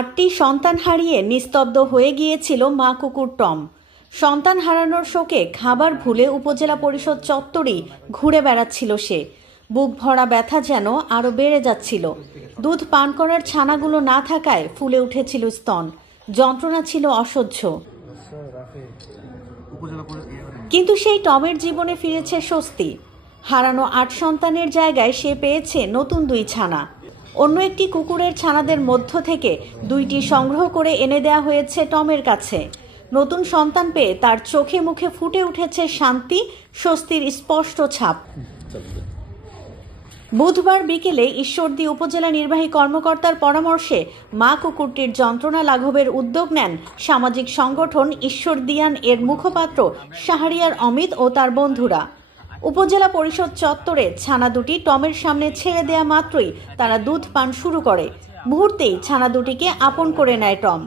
8টি সন্তান হারিয়ে নিস্তব্ধ হয়ে গিয়েছিল মা কুকুর টম। সন্তান হারানোর শোকে খাবার ভুলে উপজেলা পরিষদ চত্বরেই ঘুরে বেড়াচ্ছিল সে। বুক ভরা ব্যথা যেন আরো বেড়ে যাচ্ছিল। দুধ পান করার ছানাগুলো না থাকায় ফুলে উঠেছিল স্তন। যন্ত্রণা ছিল অসহ্য। কিন্তু সেই টমের জীবনে ফিরেছে স্বস্তি। হারানো 8 সন্তানের জায়গায় সে পেয়েছে নতুন 2 ছানা। অন্য একটি কুকুরের ছানাদের মধ্য থেকে 2টি সংগ্রহ করে এনে দেয়া হয়েছে টমের কাছে। নতুন সন্তান পেয়ে তার চোখে মুখে ফুটে উঠেছে শান্তি, স্বস্তির স্পষ্ট ছাপ। বুধবার বিকেলে ঈশ্বরদী উপজেলা নির্বাহী কর্মকর্তার পরামর্শে মা কুকুরটির যন্ত্রণা লাঘবের উদ্যোগ নেন সামাজিক সংগঠন ঈশ্বরদিয়ান এর মুখপাত্র শাহরিয়ার অমিত ও তার বন্ধুরা। উপজেলা পরিষদ চত্বরে ছানা দুটি টমের সামনে ছেড়ে দেয়া মাত্রই তারা দুধ পান শুরু করে। মুহূর্তেই ছানা দুটিকে আপন করে নেয় টম।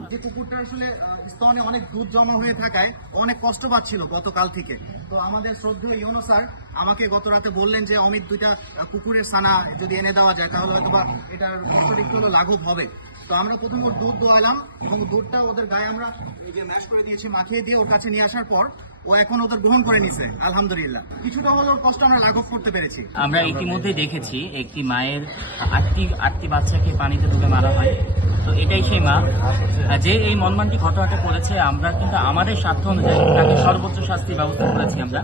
স্তনে অনেক দুধ জমা হয়ে থাকায় অনেক কষ্ট পাচ্ছিল গতকাল থেকে। তো আমাদের শ্রদ্ধেয় ইউনূস স্যার আমাকে গত রাতে বললেন যে অমিত 2টা কুকুরের ছানা যদি এনে দেওয়া যায় তাহলে হয়তো বা এটার কষ্টটা একটু লাঘব হবে। তো আমরা প্রথম ওর দুধ দোয়ালাম এবং দুধটা ওদের গায়ে আমরা ম্যাশ করে দিয়েছি, মাখিয়ে দিয়ে ওর কাছে নিয়ে আসার পর ও এখন ওদের গ্রহণ করে নিছে। আলহামদুলিল্লাহ কিছুটা হলেও কষ্ট আমরা লাঘব করতে পেরেছি। আমরা ইতিমধ্যে দেখেছি একটি মায়ের 8টি বাচ্চাকে পানিতে ডুবে মারা হয়। তো এটাই সেই মা যে এই মর্মান্তিক ঘটনাটা করেছে। আমরা কিন্তু আমাদের স্বার্থ অনুযায়ী তাকে সর্বোচ্চ শাস্তির ব্যবস্থা করেছি আমরা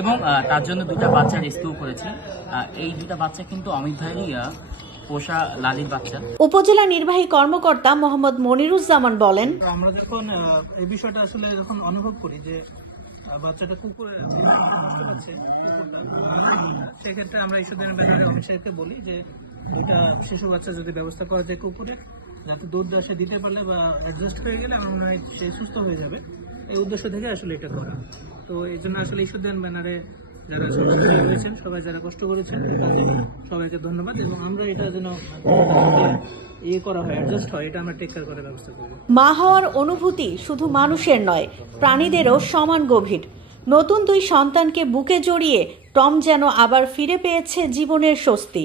এবং তার জন্য 2টা বাচ্চা রেস্কিউ করেছি। এই 2টা বাচ্চা কিন্তু অমিত ভাইয়েরই পোষা লালির বাচ্চা। উপজেলা নির্বাহী কর্মকর্তা মোহাম্মদ মনিরুজ্জামান বলেন, আমরা যখন এই বিষয়টা আসলে যখন অনুভব করি যে বাচ্চাটা কুকুরে সেক্ষেত্রে আমরা ঈশ্বরদিয়ান ব্যানারের অফিসারকে বলি যে এটা শিশু বাচ্চা যদি ব্যবস্থা করা যায় কুকুরে, যাতে দুধ সে দিতে পারলে বা অ্যাডজাস্ট হয়ে গেলে আমরা সে সুস্থ হয়ে যাবে, এই উদ্দেশ্য থেকে আসলে এটা করা। তো এই জন্য আসলে ঈশ্বরদিয়ান ব্যানারে যারা সদস্য রয়েছেন সবাই যারা কষ্ট করেছেন সবাইকে ধন্যবাদ এবং আমরা এটা যেন করা হয়, অ্যাডজাস্ট হয়, এটা আমরা টেক কেয়ার করার ব্যবস্থা করব। মা হওয়ার অনুভূতি শুধু মানুষের নয়, প্রাণীদেরও সমান গভীর। নতুন 2 সন্তানকে বুকে জড়িয়ে টম যেন আবার ফিরে পেয়েছে জীবনের স্বস্তি।